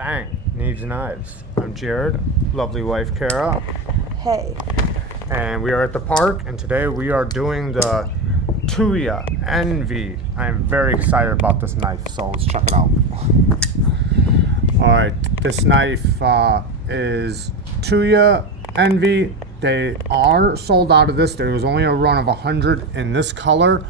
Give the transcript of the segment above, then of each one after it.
Bang, Knives and Knives. I'm Jared, lovely wife Kara. Hey. And we are at the park, and today we are doing the Tuya Envy. I'm very excited about this knife, so let's check it out. Alright, this knife is Tuya Envy. They are sold out of this. There was only a run of 100 in this color,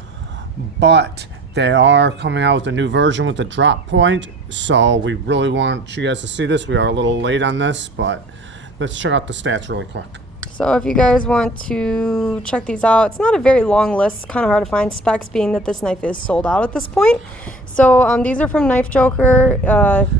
but they are coming out with a new version with the drop point, so we really want you guys to see this. We are a little late on this, but let's check out the stats really quick. So if you guys want to check these out, it's not a very long list. It's kind of hard to find specs, being that this knife is sold out at this point. So these are from Knife Joker.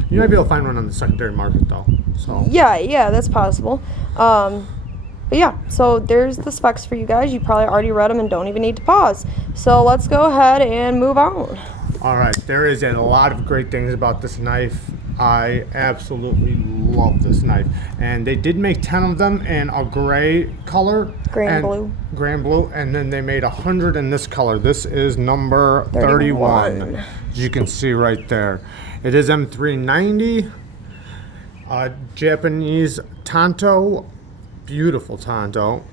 You might be able to find one on the secondary market though. So yeah, that's possible. But yeah, so there's the specs for you guys. You probably already read them and don't even need to pause. So let's go ahead and move on. All right, there is a lot of great things about this knife. I absolutely love this knife. And they did make 10 of them in a gray color. Gray and blue. And then they made 100 in this color. This is number 31. As you can see right there. It is M390. Japanese Tanto. Beautiful Tanto.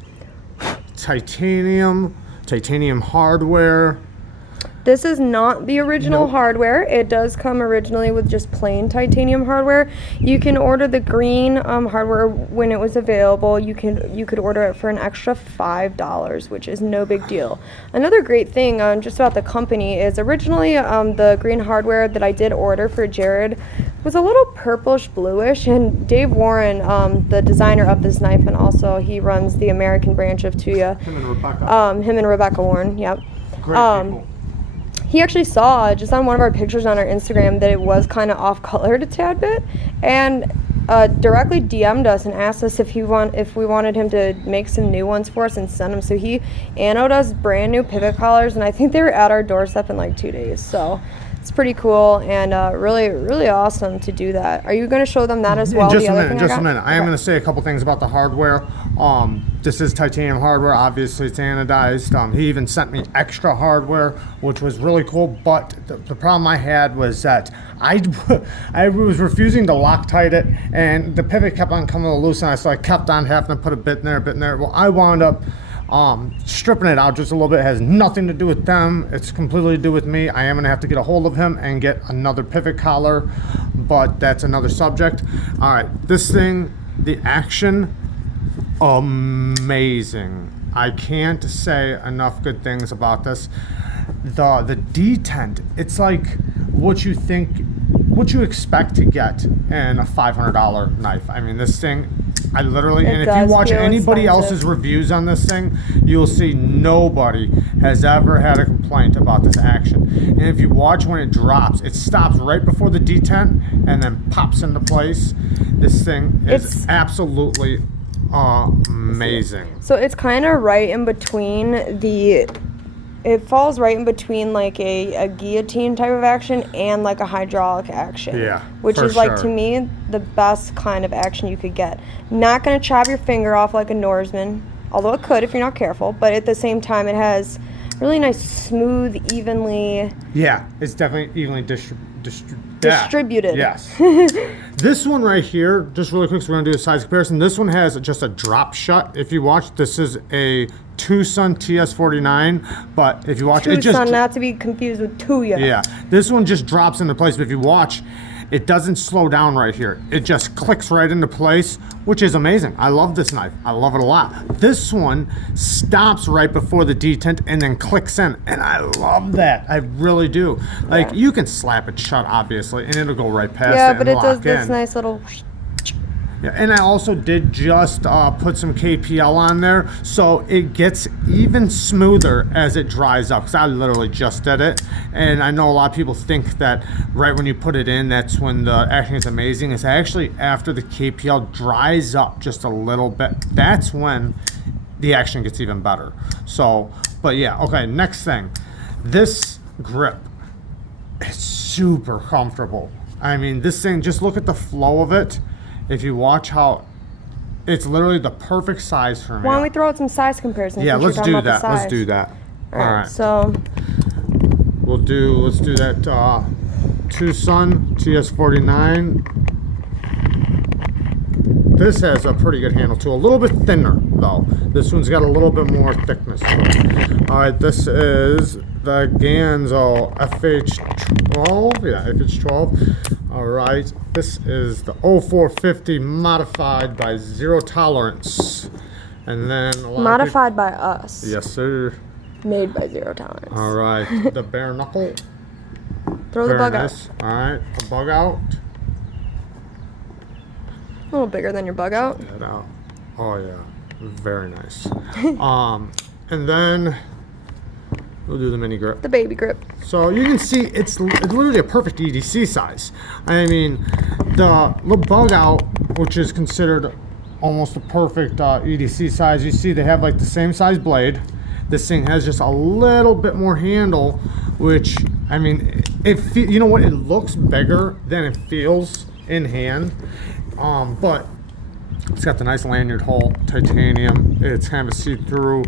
Titanium hardware. This is not the original hardware. It does come originally with just plain titanium hardware. You can order the green hardware when it was available. You could order it for an extra $5, which is no big deal. Another great thing just about the company is originally the green hardware that I did order for Jared was a little purplish bluish, and Dave Warren, the designer of this knife, and also he runs the American branch of Tuya. Him and Rebecca Warren, yep. Great people. He actually saw just on one of our pictures on our Instagram that it was kind of off-colored a tad bit, and directly DM'd us and asked us if we wanted him to make some new ones for us and send them. So he annoed us brand new pivot collars, and I think they were at our doorstep in like 2 days. So it's pretty cool and really, really awesome to do that. Are you going to show them that as well? Just a minute. I am going to say a couple things about the hardware. This is titanium hardware. Obviously, it's anodized. He even sent me extra hardware, which was really cool. But the problem I had was that I was refusing to Loctite it, and the pivot kept on coming loose, and so I kept on having to put a bit in there, Well, I wound up stripping it out just a little bit. It has nothing to do with them. It's completely to do with me. I am going to have to get a hold of him and get another pivot collar, but that's another subject. All right, this thing, the action, amazing. I can't say enough good things about this. The detent, it's like what you expect to get in a $500 knife. I mean, this thing, I literally, and if you watch anybody else's reviews on this thing, you'll see nobody has ever had a complaint about this action. And if you watch when it drops, it stops right before the detent and then pops into place. This thing is absolutely amazing. So it's kind of right in between it falls right in between like a guillotine type of action and like a hydraulic action. Yeah, which is like, to me, the best kind of action you could get. Not going to chop your finger off like a Norseman, although it could if you're not careful, but at the same time it has really nice, smooth, evenly... Yeah, it's definitely evenly distributed. Yes. This one right here, just really quick, so we're going to do a size comparison. This one has just a drop shut. If you watch, this is a Tucson TS49, but if you watch, it just... not to be confused with Tuya. Yeah, this one just drops into place, but if you watch, it doesn't slow down right here. It just clicks right into place, which is amazing. I love this knife. I love it a lot. This one stops right before the detent and then clicks in, and I love that. I really do. Like, you can slap it shut, obviously, and it'll go right past it and lock in. Yeah, but it does this nice little... Yeah, and I also did just put some KPL on there, so it gets even smoother as it dries up, because I literally just did it. And I know a lot of people think that right when you put it in, that's when the action is amazing. It's actually after the KPL dries up just a little bit, that's when the action gets even better. So, but yeah, okay, next thing. This grip is super comfortable. I mean, this thing, just look at the flow of it. If you watch how it's literally the perfect size for me. Why don't we throw out some size comparisons? Yeah, let's do that. Let's do that. All right. So let's do that Tucson TS49 this has a pretty good handle too. A little bit thinner though. This one's got a little bit more thickness to it. All right, this is the Ganzo FH12. Yeah, FH12. All right, this is the 0450 modified by Zero Tolerance. And then modified by us. Yes, sir. Made by Zero Tolerance. All right, the bare knuckle. Throw the bug out. All right, the bug out. A little bigger than your bug out. That out. Oh yeah, very nice. And then we'll do the mini grip. The baby grip. So you can see it's literally a perfect EDC size. I mean, the bug out, which is considered almost a perfect EDC size. You see they have like the same size blade. This thing has just a little bit more handle, which I mean, you know what? It looks bigger than it feels in hand. But it's got the nice lanyard hole, titanium. It's kind of a see-through,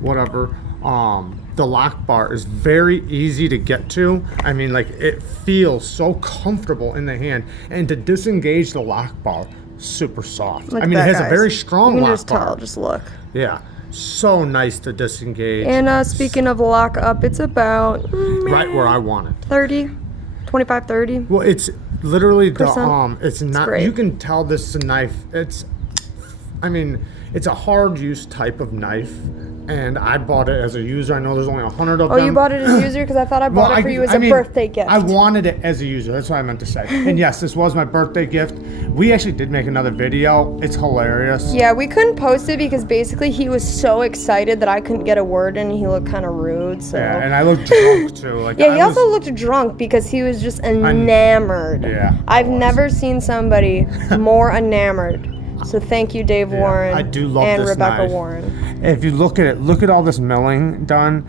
whatever. The lock bar is very easy to get to. I mean, like, it feels so comfortable in the hand. And to disengage the lock bar, super soft. Look I mean, at it that, has a very strong you can lock just bar. tell, just look. Yeah, so nice to disengage. And speaking of lock up, it's about right where I want it. 30, 25, 30. Well, it's literally the Percent. it's not. great. You can tell this is a knife. I mean, it's a hard use type of knife, and I bought it as a user. I know there's only 100 of them. Oh, you bought it as a user? Because I thought I bought it for you as a birthday gift. I wanted it as a user. That's what I meant to say. And yes, this was my birthday gift. We actually did make another video. It's hilarious. Yeah, we couldn't post it because basically he was so excited that I couldn't get a word in. He looked kind of rude. So. Yeah, and I looked drunk too. Like, yeah, he also looked drunk because he was just enamored. Yeah, I've never seen somebody more enamored. So thank you, Dave Warren. I do love and this Rebecca knife. Warren. If you look at it, look at all this milling done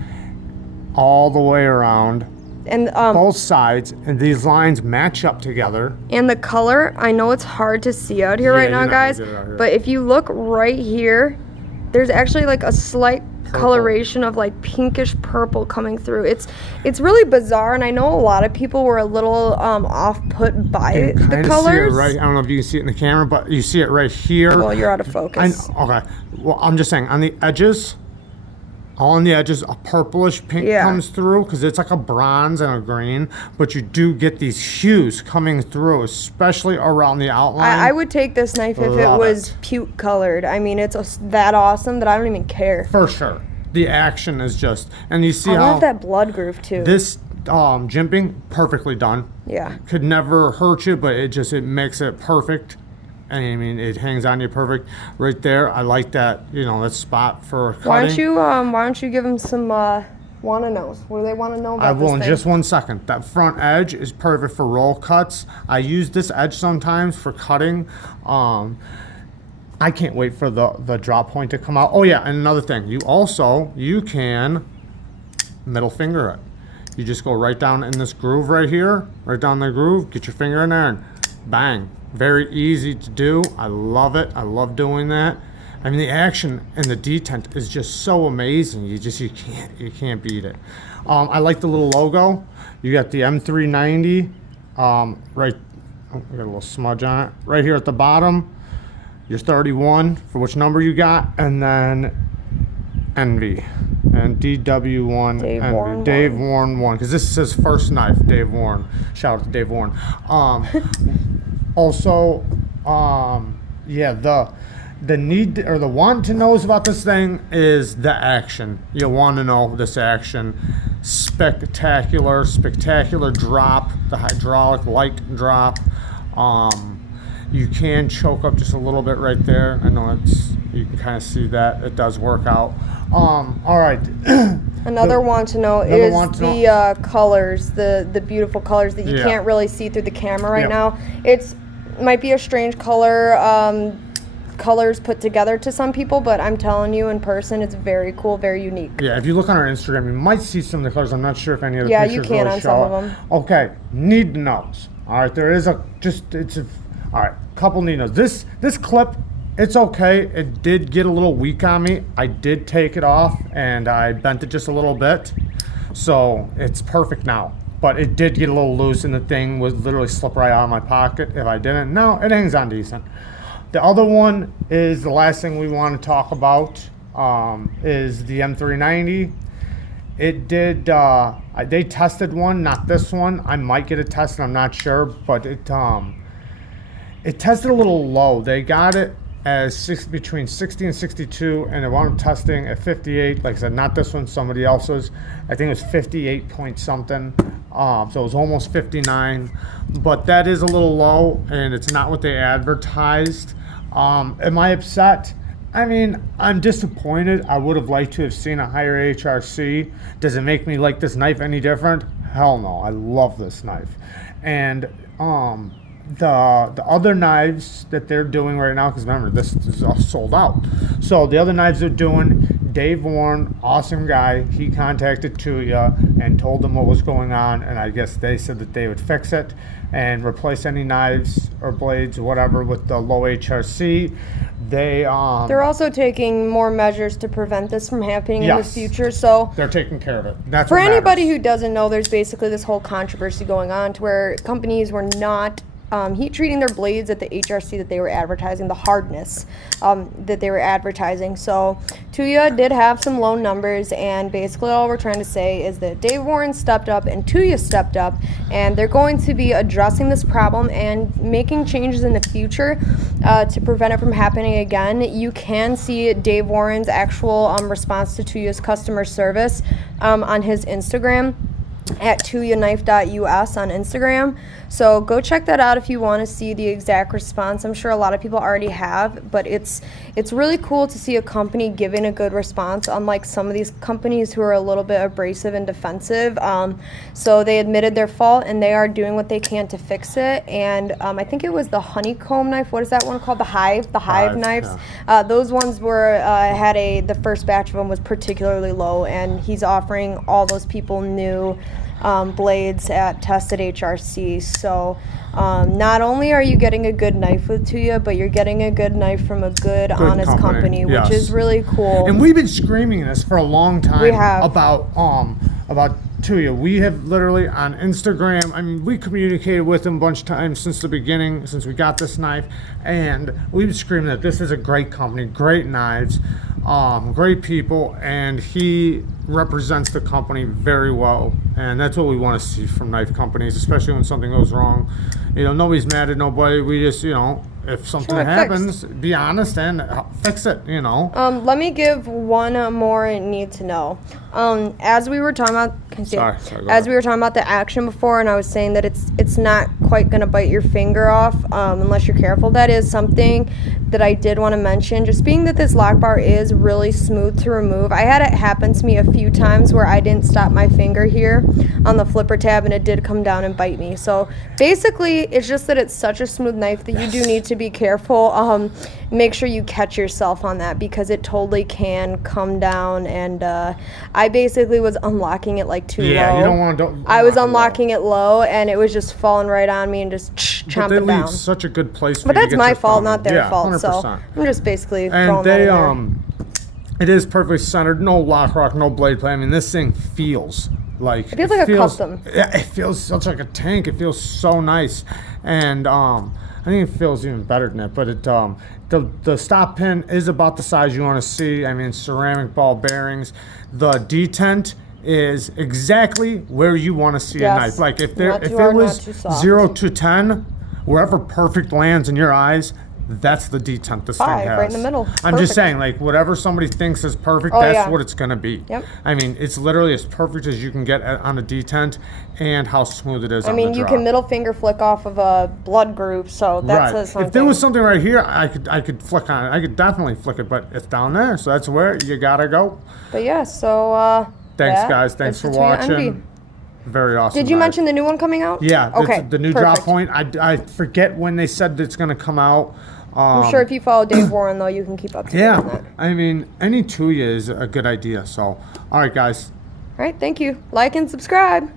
all the way around. And Both sides, and these lines match up together. and the color, I know it's hard to see out here Yeah, right you're now, not gonna guys, get it out here. but if you look right here, there's actually like a slight coloration of like pinkish purple coming through. It's really bizarre, and I know a lot of people were a little off put by the Kinda colors. See it right. I don't know if you can see it in the camera, but you see it right here. Well, you're out of focus. Okay. Well, I'm just saying on the edges, all on the edges, a purplish pink comes through because it's like a bronze and a green. But you do get these hues coming through, especially around the outline. I would take this knife if it Love was it. puke colored. I mean, it's that awesome that I don't even care. For sure. The action is just, and you see I how love that blood groove too. this jimping perfectly done. Yeah. Could never hurt you, but it makes it perfect. And I mean, it hangs on you perfect right there. I like that, that spot for cutting. Why don't you give them some wanna knows? What do they want to know about I will this in thing? just 1 second. That front edge is perfect for roll cuts. I use this edge sometimes for cutting. I can't wait for the drop point to come out. Oh yeah, and another thing, you can middle finger it. You just go right down in this groove right here, right down the groove, get your finger in there and bang. Very easy to do. I love it. I love doing that. I mean, the action and the detent is just so amazing. You can't beat it. I like the little logo. You got the M390 right. Oh, I got a little smudge on it right here at the bottom. Your 31 for which number you got, and then Envy and DW1 Dave Envy. Warren Dave Warren 1, because this is his first knife. Dave Warren. Shout out to Dave Warren. Also, yeah, the need or the want to knows about this thing is the action. You want to know this action. Spectacular drop. The hydraulic light drop. You can choke up just a little bit right there. I know you can kind of see that it does work out. All right. Another want to know is the colors, the beautiful colors that you can't really see through the camera right now. Might be a strange color, colors put together to some people, but I'm telling you, in person, it's very cool, very unique. Yeah, if you look on our Instagram, you might see some of the colors. I'm not sure if any of the pictures you can really on show some it. of them. Okay, need to knows. All right, there is all right, couple need knows. This clip, it's okay. It did get a little weak on me. I did take it off and I bent it just a little bit, so it's perfect now. But it did get a little loose, and the thing would literally slip right out of my pocket if I didn't. No, it hangs on decent. The other one is the last thing we want to talk about, is the M390. It did, they tested one, not this one. I might get it tested, I'm not sure, but it tested a little low. They got it as between 60 and 62, and they wound up testing at 58. Like I said, not this one, somebody else's. I think it was 58 point something. So it was almost 59, but that is a little low, and it's not what they advertised. Am I upset? I mean, I'm disappointed. I would have liked to have seen a higher HRC. Does it make me like this knife any different? Hell no. I love this knife. And the other knives that they're doing right now, because remember, this is all sold out. So the other knives they're doing, Dave Warren, awesome guy, he contacted Tuya and told them what was going on, and I guess they said that they would fix it and replace any knives or blades or whatever with the low HRC. They're also taking more measures to prevent this from happening in the future. So they're taking care of it. That's for what anybody matters. who doesn't know, there's basically this whole controversy going on to where companies were not heat treating their blades at the HRC that they were advertising, the hardness that they were advertising. So Tuya did have some low numbers, and basically all we're trying to say is that Dave Warren stepped up and Tuya stepped up, and they're going to be addressing this problem and making changes in the future to prevent it from happening again. You can see Dave Warren's actual response to Tuya's customer service on his Instagram at tuyanKnife.us on Instagram. So go check that out if you want to see the exact response. I'm sure a lot of people already have, but it's really cool to see a company giving a good response, unlike some of these companies who are a little bit abrasive and defensive. So they admitted their fault, and they are doing what they can to fix it. And I think it was the honeycomb knife. What is that one called? The hive knives. Yeah. Those ones were the first batch of them was particularly low, and he's offering all those people new blades at tested HRC. So not only are you getting a good knife with Tuya, but you're getting a good knife from a good honest company, yes. which is really cool. And we've been screaming this for a long time. We have. About Tuya. We have literally on Instagram, I mean, we communicated with him a bunch of times since the beginning, since we got this knife, and we've been screaming that this is a great company, great knives, great people, and he represents the company very well, and that's what we want to see from knife companies, especially when something goes wrong. You know, nobody's mad at nobody. We just, you know, if something happens, be honest and fix it, you know. Let me give one more need to know. As we were talking about, we were talking about the action before, and I was saying that it's not quite going to bite your finger off unless you're careful. That is something that I did want to mention. Just being that this lock bar is really smooth to remove. I had it happen to me a few times where I didn't stop my finger here on the flipper tab, and it did come down and bite me. So basically, it's just that it's such a smooth knife that you do need to be careful. Make sure you catch yourself on that, because it totally can come down. And I basically was unlocking it like too low. Yeah, you don't want to. I was unlocking it low, and it was just falling right on me and just chomping down. But they leave such a good place for but you that's to get my your fault, thumb not in. their Yeah, fault. 100%. So I'm just basically throwing And that they in there. it is perfectly centered, no lock rock, no blade play. I mean, this thing feels like It feels like a custom. Yeah, it feels such like a tank. It feels so nice, and I think it feels even better than that. But it the stop pin is about the size you want to see. I mean, ceramic ball bearings. The detent is exactly where you want to see a knife. Like if it was 0 to 10, wherever perfect lands in your eyes, that's the detent this thing has. Right in the middle. I'm just saying, like, whatever somebody thinks is perfect, that's what it's going to be. Yep. I mean, it's literally as perfect as you can get on a detent, and how smooth it is on the I mean, you can middle finger flick off of a blood groove, so that's right. If there was something right here, I could flick on it. I could definitely flick it, but it's down there, so that's where you got to go. But yeah, so thanks, guys. Thanks for watching. Very awesome. Did you mention the new one coming out? Yeah. Okay. The new drop point. I forget when they said it's going to come out. I'm sure if you follow Dave Warren, though, you can keep up to date on that. I mean, any Tuya is a good idea. So, all right, guys. All right, thank you. Like and subscribe.